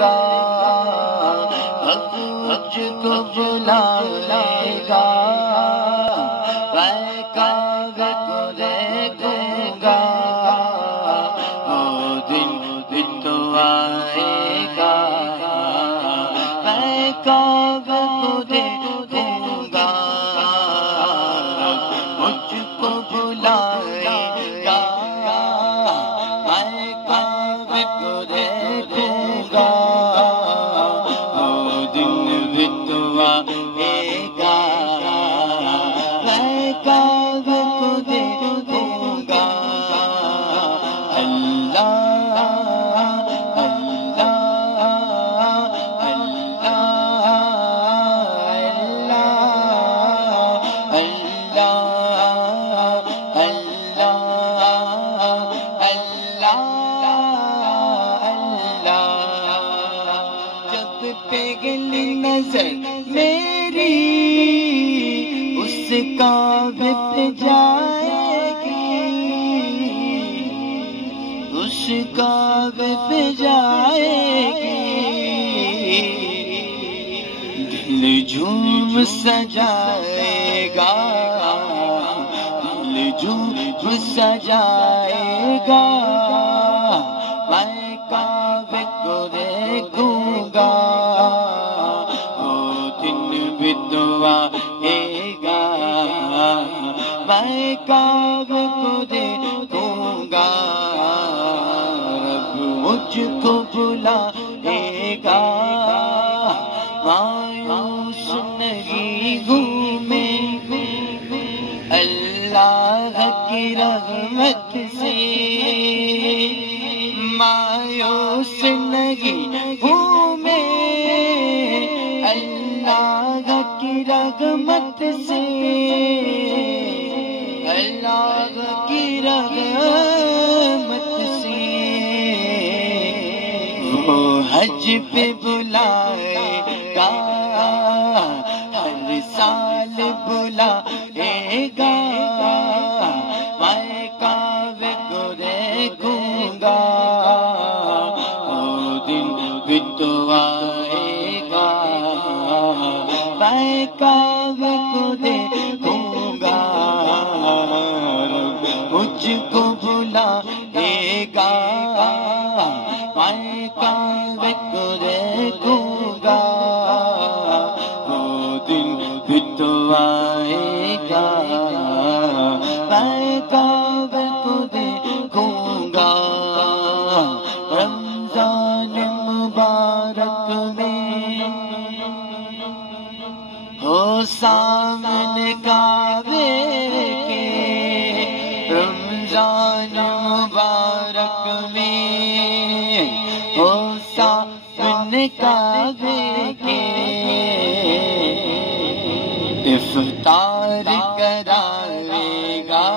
گا، اب مجھ کو بلائے گا، میں کعبے کو دیکھوں گا، وہ دن بھی تو آئے گا، میں کعبے کو دیکھوں گا، مجھ کو بلائے گا، میں کعبے کو دیکھوں گا، وہ دن بھی تو آئے گا، میں کعبے کو دیکھوں گا، اللہ اللہ پگلی نظر میری اس کعبے پہ جائے گی، اس کعبے پہ جائے گی، دل جھوم سجائے گا، دل جھوم سجائے گا، میں کعبے کو دیکھوں گا، وہ دن بھی تو آئے گا، میں کعبے کو دیکھوں گا، رب مجھ کو بلائے گا، مایوس نہیں ہوں میں اللہ کی رحمت سے، مایوس نہیں ہوں میں اللہ کی رحمت سے، اللہ کی رحمت سے، وہ حج پہ بلائے گا، ہر سال بلائے گا، میں کعبے کو دیکھوں گا، وہ دن بھی تو آئے گا، میں کعبے کو دیکھوں گا، مجھ کو بلائے گا، میں کعبے کو دیکھوں گا، وہ دن بھی تو آئے گا، میں کعبے کو دیکھوں گا، رمضان مبارک میں ہو سامنے کعبے کے، رمضان مبارک میں ہو سامنے کعبے کے، افطار کرائے گا،